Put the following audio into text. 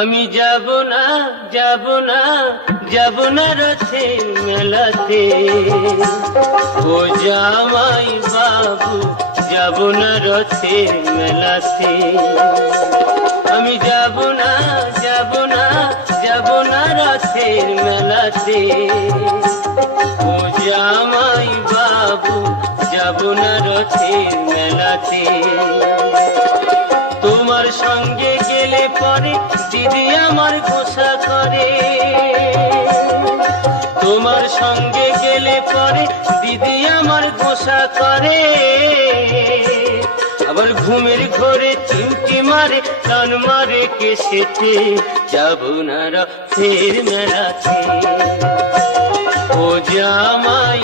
আমি যাব না যাব না যাব না রথের মেলাতে, ও জামাই বাবু যাব না রথের মেলাতে। আমি যাব না যাব না যাব না রথের মেলাতে, ও জামাই বাবু যাব না রথের মেলাতে। তোমার সঙ্গে গেলে পরে দিদি আমার গোসা করে, তোমার সঙ্গে গেলে পরে দিদি আমার গোসা করে। আবার ঘুমের ঘরে চিমটি মারে, টান মারে কেসেতে, যাব না রথের মেলাতে, ও জামাই।